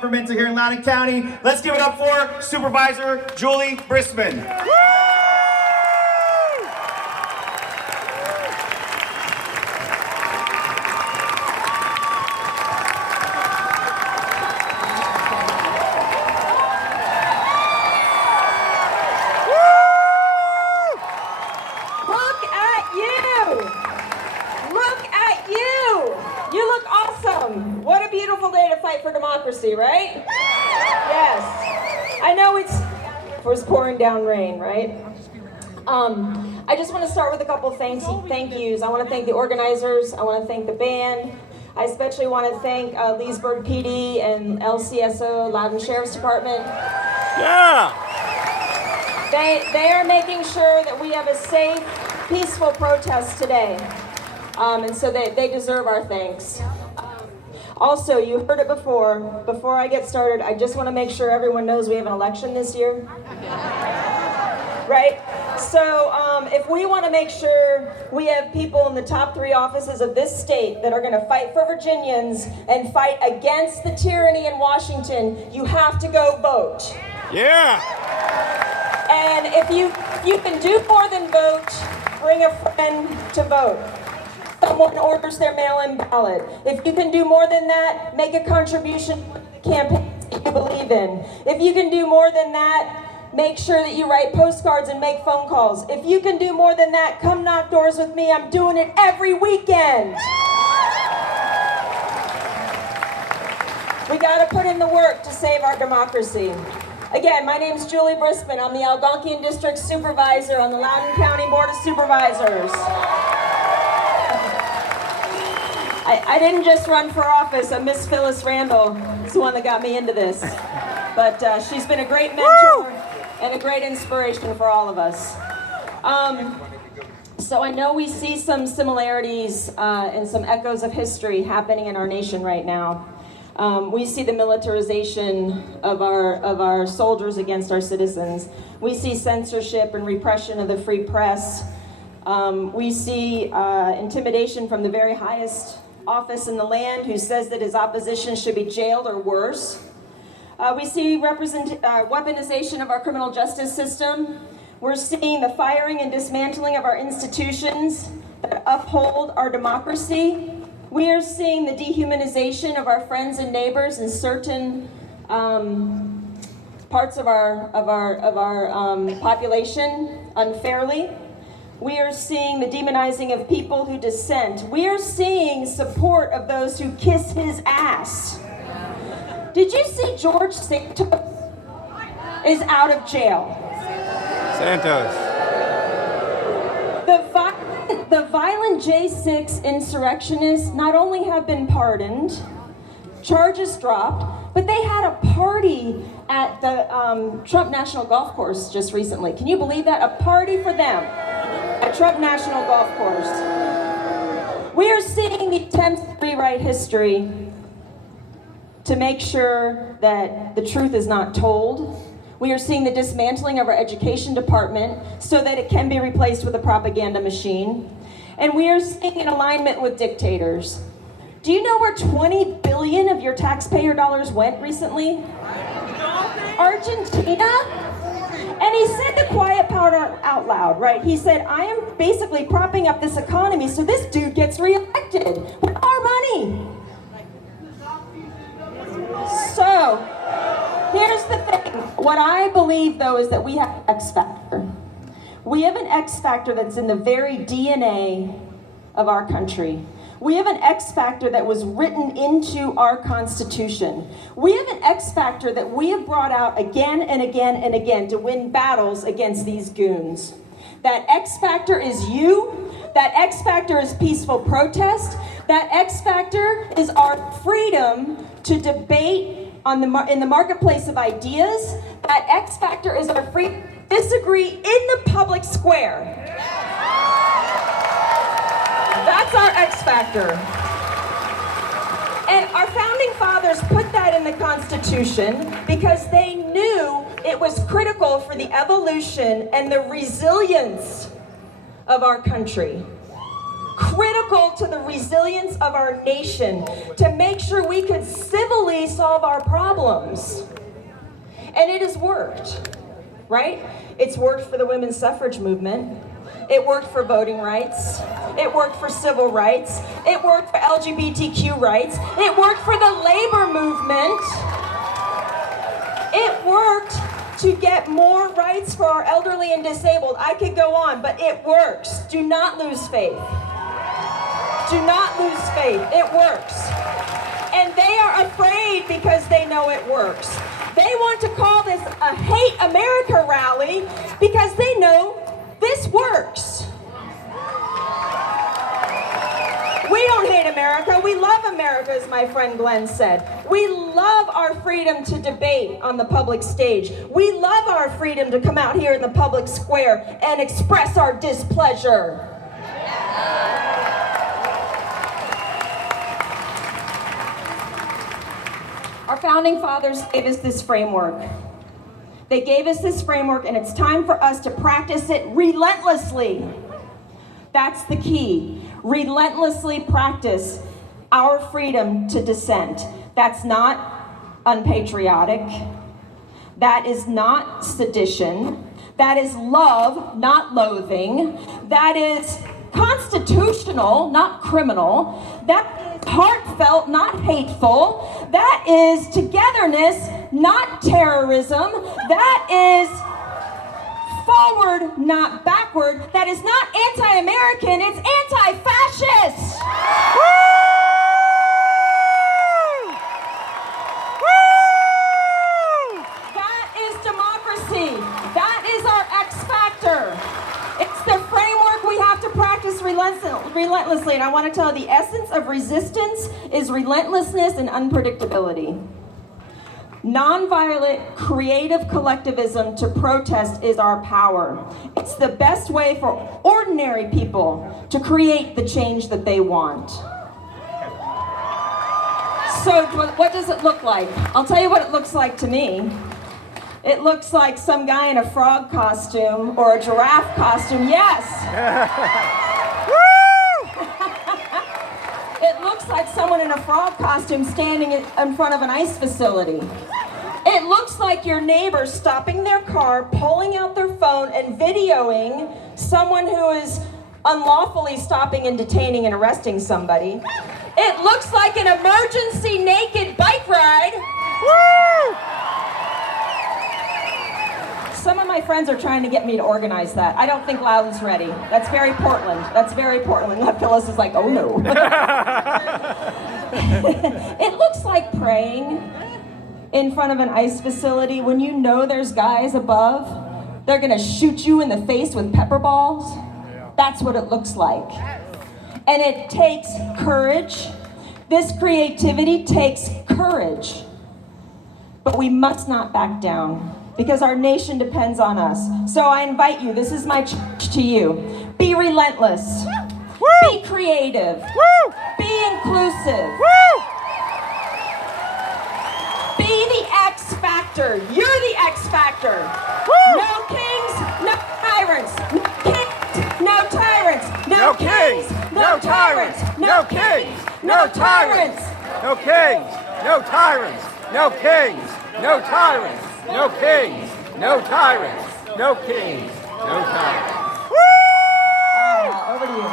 Government here in Loudoun County. Let's give it up for Supervisor Juli Briskman. What a beautiful day to fight for democracy, right? Yes. I know it was pouring down rain, right? I just want to start with a couple thank yous. I want to thank the organizers. I want to thank the band. I especially want to thank Leesburg PD and LCSO, Loudoun Sheriff's Department. Yeah. They are making sure that we have a safe, peaceful protest today. And so they deserve our thanks. Also, you heard it before. Before I get started, I just want to make sure everyone knows we have an election this year. Right? So if we want to make sure we have people in the top 3 offices of this state that are going to fight for Virginians and fight against the tyranny in Washington, you have to go vote. Yeah. And if you can do more than vote, bring a friend to vote. Someone orders their mail-in ballot. If you can do more than that, make a contribution to the campaigns that you believe in. If you can do more than that, make sure that you write postcards and make phone calls. If you can do more than that, come knock doors with me. I'm doing it every weekend. We got to put in the work to save our democracy. Again, my name's Juli Briskman. I'm the Algonquian District Supervisor on the Loudoun County Board of Supervisors. I didn't just run for office. Miss Phyllis Randall is the one that got me into this. But she's been a great mentor and a great inspiration for all of us. So I know we see some similarities and some echoes of history happening in our nation right now. We see the militarization of our soldiers against our citizens. We see censorship and repression of the free press. We see intimidation from the very highest office in the land who says that his opposition should be jailed or worse. We see weaponization of our criminal justice system. We're seeing the firing and dismantling of our institutions that uphold our democracy. We are seeing the dehumanization of our friends and neighbors in certain parts of our population unfairly. We are seeing the demonizing of people who dissent. We are seeing support of those who kiss his ass. Did you see George Santos is out of jail? Santos. The violent J6 insurrectionists not only have been pardoned, charges dropped, but they had a party at the Trump National Golf Course just recently. Can you believe that? A party for them at Trump National Golf Course. We are seeing the attempts to rewrite history to make sure that the truth is not told. We are seeing the dismantling of our education department so that it can be replaced with a propaganda machine. And we are seeing an alignment with dictators. Do you know where 20 billion of your taxpayer dollars went recently? Argentina? And he said the quiet part out loud, right? He said, I am basically propping up this economy so this dude gets reelected with our money. So, here's the thing. What I believe, though, is that we have an X factor. We have an X factor that's in the very DNA of our country. We have an X factor that was written into our Constitution. We have an X factor that we have brought out again and again and again to win battles against these goons. That X factor is you. That X factor is peaceful protest. That X factor is our freedom to debate in the marketplace of ideas. That X factor is our freedom to disagree in the public square. That's our X factor. And our founding fathers put that in the Constitution because they knew it was critical for the evolution and the resilience of our country. Critical critical to the resilience of our nation to make sure we could civilly solve our problems. And it has worked, right? It's worked for the women's suffrage movement. It worked for voting rights. It worked for civil rights. It worked for LGBTQ rights. It worked for the labor movement. It worked to get more rights for our elderly and disabled. I could go on, but it works. Do not lose faith. Do not lose faith. It works. And they are afraid because they know it works. They want to call this a Hate America rally because they know this works. We don't hate America. We love America, as my friend Glenn said. We love our freedom to debate on the public stage. We love our freedom to come out here in the public square and express our displeasure. Our founding fathers gave us this framework. They gave us this framework, and it's time for us to practice it relentlessly. That's the key. Relentlessly practice our freedom to dissent. That's not unpatriotic. That is not sedition. That is love, not loathing. That is constitutional, not criminal. That is heartfelt, not hateful. That is togetherness, not terrorism. That is forward, not backward. That is not anti-American, it's anti-fascist. Woo! Woo! That is democracy. That is our X factor. It's the framework we have to practice relentlessly. And I want to tell you, the essence of resistance is relentlessness and unpredictability. Nonviolent, creative collectivism to protest is our power. It's the best way for ordinary people to create the change that they want. So what does it look like? I'll tell you what it looks like to me. It looks like some guy in a frog costume or a giraffe costume. Yes! It looks like someone in a frog costume standing in front of an ice facility. It looks like your neighbor stopping their car, pulling out their phone, and videoing someone who is unlawfully stopping and detaining and arresting somebody. It looks like an emergency naked bike ride. Woo! Some of my friends are trying to get me to organize that. I don't think Loudon's ready. That's very Portland. That's very Portland. Phyllis is like, oh no. It looks like praying in front of an ice facility when you know there's guys above. They're gonna shoot you in the face with pepper balls. That's what it looks like. And it takes courage. This creativity takes courage. But we must not back down, because our nation depends on us. So I invite you, this is my charge to you. Be relentless. Woo! Be creative. Woo! Be inclusive. Woo! Be the X factor. You're the X factor. Woo! No kings, no tyrants. No kings, no tyrants. No kings, no tyrants. No kings, no tyrants. No kings, no tyrants. No kings, no tyrants. No kings, no tyrants. No kings, no tyrants. Woo! Over to you.